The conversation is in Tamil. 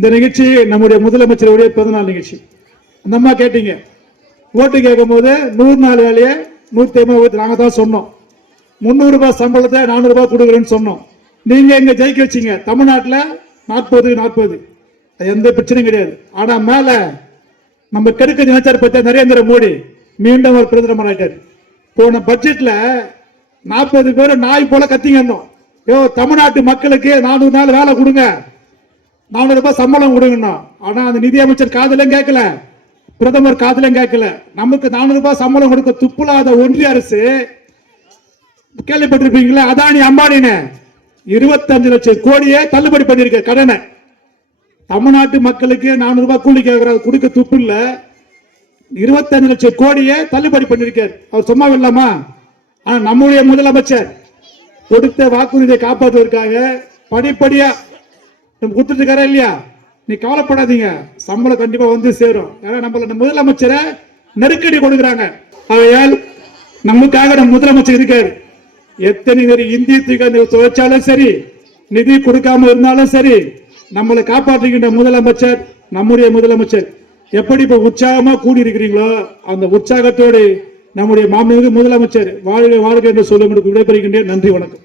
இந்த நிகழ்ச்சி நம்முடைய முதலமைச்சருடைய பிறந்தநாள் நிகழ்ச்சி. அந்த அம்மா கேட்டீங்க, ஓட்டு கேட்கும் போது 100 நாள் வேலையை 150 நாங்க தான் சொன்னோம். 300 ரூபாய் சம்பளத்தை 400 ரூபாய் கொடுக்குறேன்னு சொன்னோம். நீங்க எங்க ஜெயிக்க வச்சீங்க. தமிழ்நாட்டில் 40 எந்த பிரச்சனையும் கிடையாது. ஆனா மேல நம்ம கெடுக்க நினைச்சார் பத்தியா நரேந்திர மோடி மீண்டும் ஒரு பிரதமர் ஆயிட்டார். போன பட்ஜெட்ல 40 பேர் நாய் போல கத்திங்க. தமிழ்நாட்டு மக்களுக்கு 400 நாள் வேலை கொடுங்க, 400 ரூபாய் சம்பளம் கொடுங்க. ஆனா அந்த நிதி அமைச்சர் காதலும் கேட்கல, பிரதமர் காதலும் கேட்கல. நமக்கு 400 ரூபாய் சம்பளம் கொடுக்க துப்புலாத ஒன்றிய அரசு, கேள்விப்பட்டிருப்பீங்களா, அதானி அம்பானின்னு 25 லட்சம் கோடியை தள்ளுபடி பண்ணிருக்க கடனை. தமிழ்நாட்டு மக்களுக்கு 400 ரூபாய் கூலி கொடுக்க துப்பு இல்ல, 25 லட்சம் கோடியை தள்ளுபடி பண்ணிருக்கார். அவர் சும்மா இல்லாமா? ஆனா நம்முடைய முதலமைச்சர் கொடுத்த வாக்குறுதியை காப்பாற்றுவதற்காக படிப்படியா கொடுத்துட்டு இருக்காரா இல்லையா? நீ கவலைப்படாதீங்க, சம்பளம் கண்டிப்பா வந்து சேரும். ஏன்னா நம்மள முதலமைச்சரை நெருக்கடி கொடுக்குறாங்க. ஆகையால் நமக்காக நம்ம முதலமைச்சர் இருக்காரு. எத்தனை பேர் இந்திய துவைச்சாலும் சரி, நிதி கொடுக்காம இருந்தாலும் சரி, நம்மளை காப்பாற்றுகின்ற முதலமைச்சர் நம்முடைய முதலமைச்சர். எப்படி இப்ப உற்சாகமா கூடி இருக்கிறீங்களோ அந்த உற்சாகத்தோடு நம்முடைய மாண்புமிகு முதலமைச்சர் வாழ்க வாழ்க என்று சொல்ல விடைபெறுகின்றேன். நன்றி, வணக்கம்.